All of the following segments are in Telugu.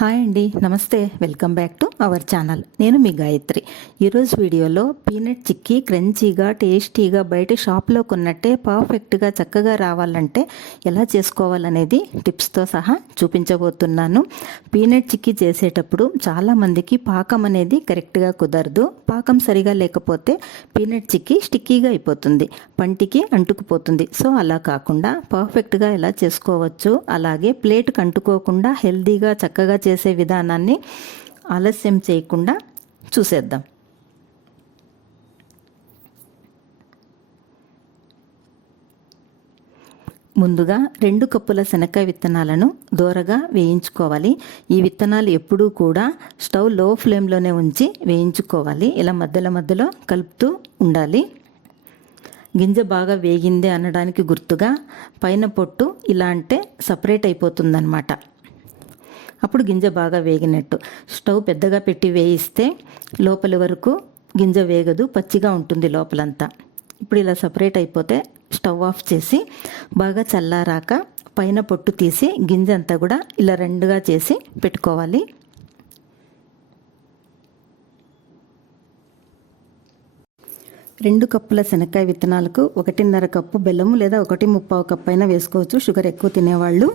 హాయ్ అండి నమస్తే. Welcome back to our channel. నేను మీ గాయత్రి. ఈరోజు వీడియోలో పీనట్ చిక్కీ క్రంచీగా టేస్టీగా బయట షాప్లో కొన్నట్టే పర్ఫెక్ట్గా చక్కగా రావాలంటే ఎలా చేసుకోవాలనేది టిప్స్తో సహా చూపించబోతున్నాను. పీనట్ చిక్కీ చేసేటప్పుడు చాలామందికి పాకం అనేది కరెక్ట్గా కుదరదు. పాకం సరిగా లేకపోతే పీనట్ చిక్కీ స్టిక్కీగా అయిపోతుంది. పంటికి అంటుకుపోతుంది. సో అలా కాకుండా పర్ఫెక్ట్గా ఎలా చేసుకోవచ్చు? అలాగే ప్లేట్కి అంటుకోకుండా హెల్దీగా చక్కగా చేసే విధానాన్ని ఆలస్యం చేయకుండా చూసేద్దాం. ముందుగా రెండు కప్పుల శనక్కాయ విత్తనాలను దోరగా వేయించుకోవాలి. ఈ విత్తనాలు ఎప్పుడూ కూడా స్టవ్లో ఫ్లేమ్లోనే ఉంచి వేయించుకోవాలి. ఇలా మధ్యలో మధ్యలో కలుపుతూ ఉండాలి. గింజ బాగా వేగింది అనడానికి గుర్తుగా పైన పొట్టు ఇలా అంటే సపరేట్ అయిపోతుందన్నమాట. అప్పుడు గింజ బాగా వేగినట్టు. స్టవ్ పెద్దగా పెట్టి వేయిస్తే లోపలి వరకు గింజ వేగదు పచ్చిగా ఉంటుంది లోపలంతా. ఇప్పుడు ఇలా సపరేట్ అయిపోతే స్టవ్ ఆఫ్ చేసి బాగా చల్లారాక పైన పొట్టు తీసి గింజ అంతా కూడా ఇలా రెండుగా చేసి పెట్టుకోవాలి. రెండు కప్పుల శనక్కాయ విత్తనాలకు ఒకటిన్నర కప్పు బెల్లము లేదా ఒకటి ముప్పావు కప్పు అయినా వేసుకోవచ్చు. షుగర్ ఎక్కువ తినేవాళ్ళు.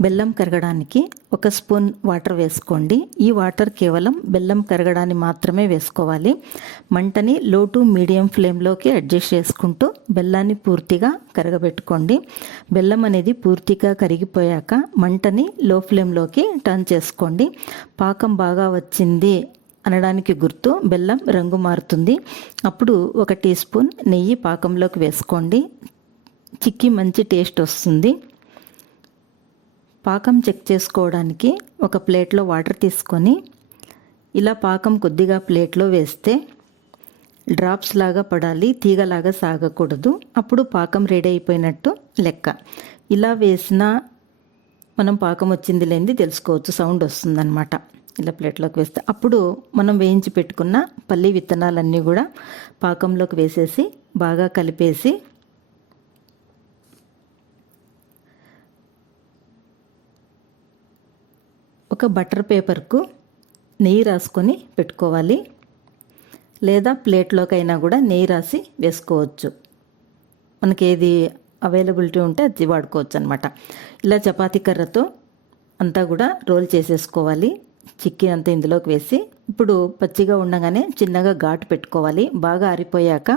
బెల్లం కరగడానికి ఒక స్పూన్ వాటర్ వేసుకోండి. ఈ వాటర్ కేవలం బెల్లం కరగడాన్ని మాత్రమే వేసుకోవాలి. మంటని లో టు మీడియం ఫ్లేమ్లోకి అడ్జస్ట్ చేసుకుంటూ బెల్లాన్ని పూర్తిగా కరగబెట్టుకోండి. బెల్లం అనేది పూర్తిగా కరిగిపోయాక మంటని లో ఫ్లేమ్లోకి టర్న్ చేసుకోండి. పాకం బాగా వచ్చింది అనడానికి గుర్తు బెల్లం రంగు మారుతుంది. అప్పుడు ఒక టీ స్పూన్ నెయ్యి పాకంలోకి వేసుకోండి. చిక్కి మంచి టేస్ట్ వస్తుంది. పాకం చెక్ చేసుకోవడానికి ఒక ప్లేట్లో వాటర్ తీసుకొని ఇలా పాకం కొద్దిగా ప్లేట్లో వేస్తే డ్రాప్స్ లాగా పడాలి తీగలాగా సాగకూడదు. అప్పుడు పాకం రెడీ అయిపోయినట్టు లెక్క. ఇలా వేసినా మనం పాకం వచ్చింది లేనిది తెలుసుకోవచ్చు సౌండ్ వస్తుందన్నమాట. ఇలా ప్లేట్లోకి వేస్తే అప్పుడు మనం వేయించి పెట్టుకున్న పల్లి విత్తనాలన్నీ కూడా పాకంలోకి వేసేసి బాగా కలిపేసి ఒక బటర్ పేపర్కు నెయ్యి రాసుకొని పెట్టుకోవాలి. లేదా ప్లేట్లోకైనా కూడా నెయ్యి రాసి వేసుకోవచ్చు. మనకి ఏది అవైలబిలిటీ ఉంటే అది వాడుకోవచ్చు అనమాట ఇలా చపాతీ కర్రతో అంతా కూడా రోల్ చేసేసుకోవాలి. చిక్కీ అంతా ఇందులోకి వేసి ఇప్పుడు పచ్చిగా ఉండగానే చిన్నగా ఘాటు పెట్టుకోవాలి. బాగా ఆరిపోయాక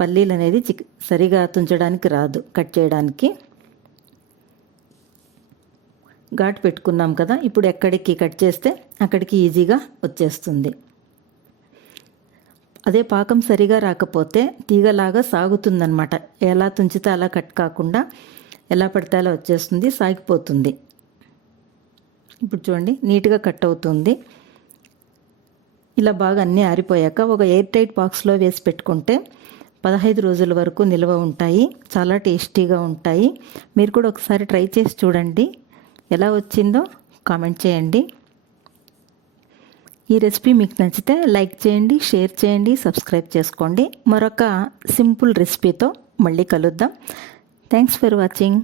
పల్లీలు అనేది చిక్ సరిగా తుంచడానికి రాదు కట్ చేయడానికి. ఘాట్ పెట్టుకున్నాం కదా ఇప్పుడు ఎక్కడికి కట్ చేస్తే అక్కడికి ఈజీగా వచ్చేస్తుంది. అదే పాకం సరిగా రాకపోతే తీగలాగా సాగుతుందనమాట ఎలా తుంచితే అలా కట్ కాకుండా ఎలా పడితే అలా వచ్చేస్తుంది సాగిపోతుంది. ఇప్పుడు చూడండి నీట్గా కట్ అవుతుంది. ఇలా బాగా అన్నీ ఆరిపోయాక ఒక ఎయిర్ టైట్ బాక్స్లో వేసి పెట్టుకుంటే పదహైదు రోజుల వరకు నిల్వ ఉంటాయి. చాలా టేస్టీగా ఉంటాయి. మీరు కూడా ఒకసారి ట్రై చేసి చూడండి. ఎలా వచ్చిందో కామెంట్ చేయండి. ఈ రెసిపీ మీకు నచ్చితే లైక్ చేయండి షేర్ చేయండి సబ్స్క్రైబ్ చేసుకోండి. మరొక సింపుల్ రెసిపీతో మళ్ళీ కలుద్దాం. Thanks for watching